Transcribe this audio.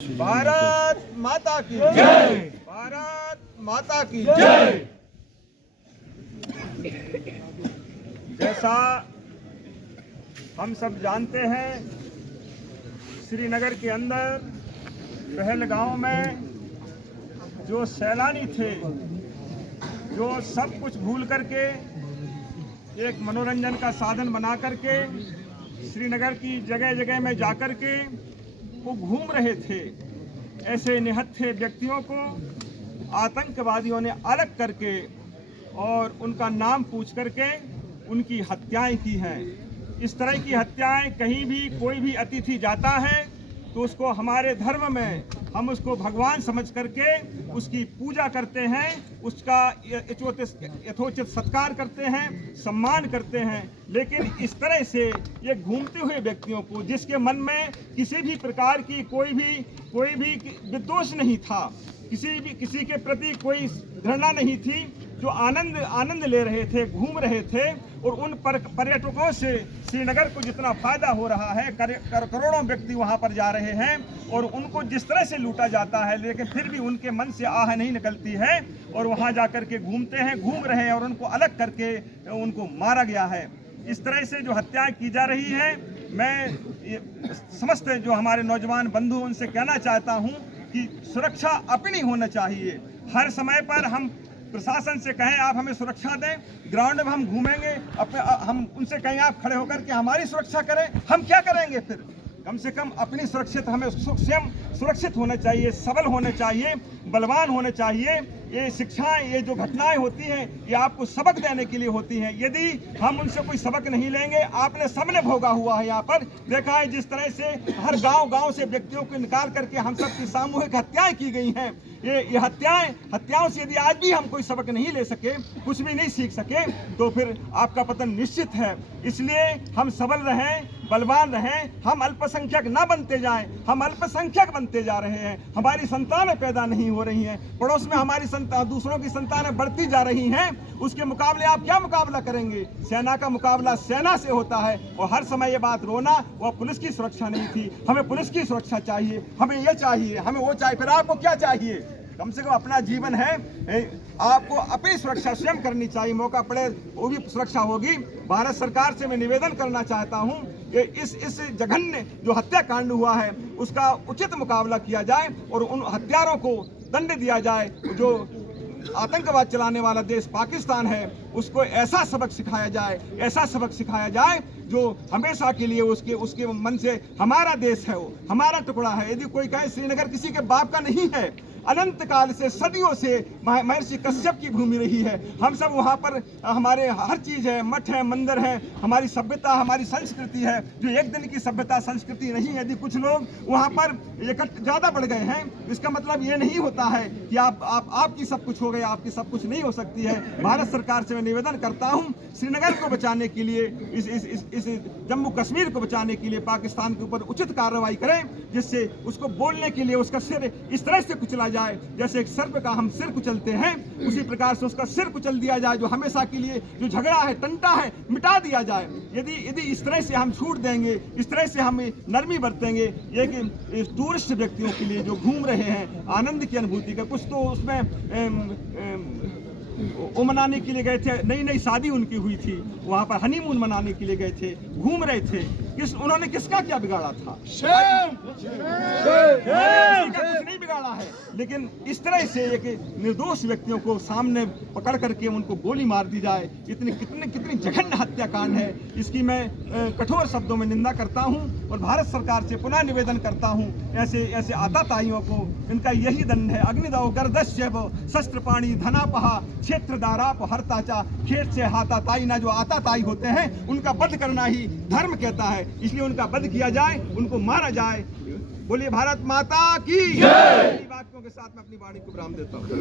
भारत माता की जय। भारत माता की जय। जैसा हम सब जानते हैं, श्रीनगर के अंदर पहलगांव में जो सैलानी थे, जो सब कुछ भूल करके एक मनोरंजन का साधन बना करके श्रीनगर की जगह जगह में जाकर के वो घूम रहे थे, ऐसे निहत्थे व्यक्तियों को आतंकवादियों ने अलग करके और उनका नाम पूछ करके उनकी हत्याएं की हैं। इस तरह की हत्याएं कहीं भी कोई भी अतिथि जाता है तो उसको हमारे धर्म में हम उसको भगवान समझ करके उसकी पूजा करते हैं, उसका यथोचित सत्कार करते हैं, सम्मान करते हैं। लेकिन इस तरह से ये घूमते हुए व्यक्तियों को, जिसके मन में किसी भी प्रकार की कोई भी विद्वेष नहीं था, किसी के प्रति कोई घृणा नहीं थी, जो आनंद ले रहे थे, घूम रहे थे, और उन पर्यटकों से श्रीनगर को जितना फायदा हो रहा है, करोड़ों व्यक्ति वहां पर जा रहे हैं और उनको जिस तरह से लूटा जाता है, लेकिन फिर भी उनके मन से आह नहीं निकलती है और वहां जाकर के घूमते हैं, घूम रहे हैं और उनको अलग करके उनको मारा गया है। इस तरह से जो हत्याएं की जा रही है, मैं समस्त जो हमारे नौजवान बंधु उनसे कहना चाहता हूं कि सुरक्षा अपनी होना चाहिए। हर समय पर हम प्रशासन से कहें आप हमें सुरक्षा दें, ग्राउंड में हम घूमेंगे, हम उनसे कहें आप खड़े होकर के हमारी सुरक्षा करें, हम क्या करेंगे फिर? कम से कम अपनी सुरक्षित, हमें स्वयं सुरक्षित होना चाहिए, सबल होने चाहिए, बलवान होने चाहिए। ये शिक्षाएं, ये जो घटनाएं होती हैं, ये आपको सबक देने के लिए होती हैं। यदि हम उनसे कोई सबक नहीं लेंगे, आपने सबने भोगा हुआ है, यहाँ पर देखा है जिस तरह से हर गांव से व्यक्तियों को निकाल करके हम सब की सामूहिक हत्याएं की गई हैं। ये हत्याओं से यदि आज भी हम कोई सबक नहीं ले सके, कुछ भी नहीं सीख सके, तो फिर आपका पतन निश्चित है। इसलिए हम सबल रहें, बलवान रहें, हम अल्पसंख्यक ना बनते जाएं। हम अल्पसंख्यक बनते जा रहे हैं, हमारी संतानें पैदा नहीं हो रही हैं, पड़ोस में हमारी दूसरों की संतानें बढ़ती जा रही हैं। उसके मुकाबले आप क्या मुकाबला करेंगे? सेना का मुकाबला सेना से होता है। और हर समय ये बात रोना, वो पुलिस की सुरक्षा नहीं थी, हमें पुलिस की सुरक्षा चाहिए, हमें ये चाहिए, हमें वो चाहिए। फिर आपको क्या चाहिए? कम से कम अपना जीवन है, आपको अपनी सुरक्षा स्वयं करनी चाहिए। मौका पड़े वो भी सुरक्षा होगी। भारत सरकार से मैं निवेदन करना चाहता हूं कि इस जघन्य जो हत्याकांड हुआ है उसका उचित मुकाबला किया जाए और उन हत्यारों को दंड दिया जाए। जो आतंकवाद चलाने वाला देश पाकिस्तान है, उसको ऐसा सबक सिखाया जाए जो हमेशा के लिए उसके मन से हमारा देश है, वो हमारा टुकड़ा है। यदि कोई कहे श्रीनगर किसी के बाप का नहीं है, अनंत काल से, सदियों से महर्षि कश्यप की भूमि रही है। हम सब वहाँ पर, हमारे हर चीज़ है, मठ है, मंदिर है, हमारी सभ्यता, हमारी संस्कृति है, जो एक दिन की सभ्यता संस्कृति नहीं है। यदि कुछ लोग वहाँ पर ज़्यादा बढ़ गए हैं, इसका मतलब ये नहीं होता है कि आपकी सब कुछ हो गया, आपकी सब कुछ नहीं हो सकती है। भारत सरकार से मैं निवेदन करता हूँ, श्रीनगर को बचाने के लिए, इस जम्मू कश्मीर को बचाने के लिए पाकिस्तान के ऊपर उचित कार्रवाई करें, जिससे उसको बोलने के लिए उसका सिर इस तरह से कुचला जाए, जैसे एक सर्प का हम सिर कुचलते हैं, उसी प्रकार से उसका सिर कुचल दिया जाए। जो हमेशा के लिए जो झगड़ा है, टंटा है, मिटा दिया जाए। यदि इस तरह से हम छूट देंगे, इस तरह से हम नरमी बरतेंगे, ये कि टूरिस्ट व्यक्तियों के लिए जो घूम रहे हैं, आनंद की अनुभूति का कुछ तो उसमें वो मनाने के लिए गए थे, नई शादी उनकी हुई थी, वहाँ पर हनीमून मनाने के लिए गए थे, घूम रहे थे, उन्होंने किसका क्या बिगाड़ा था? कुछ नहीं बिगाड़ा है। लेकिन इस तरह से एक निर्दोष व्यक्तियों को सामने पकड़ करके उनको गोली मार दी जाए, कितनी जघन्य हत्याकांड है। इसकी मैं कठोर शब्दों में निंदा करता हूँ और भारत सरकार से पुनः निवेदन करता हूँ, ऐसे आताताइयों को इनका यही दंड है। अग्निदौ गर्दस्य शस्त्र पाणी धनापहा क्षेत्रदाराप हरताचा। खेत से हाथाताई ना, जो आताताई होते हैं, उनका वध करना ही धर्म कहता है। इसलिए उनका वध किया जाए, उनको मारा जाए। बोलिए भारत माता की जय। वाक्यों के साथ मैं अपनी वाणी को विराम देता हूँ।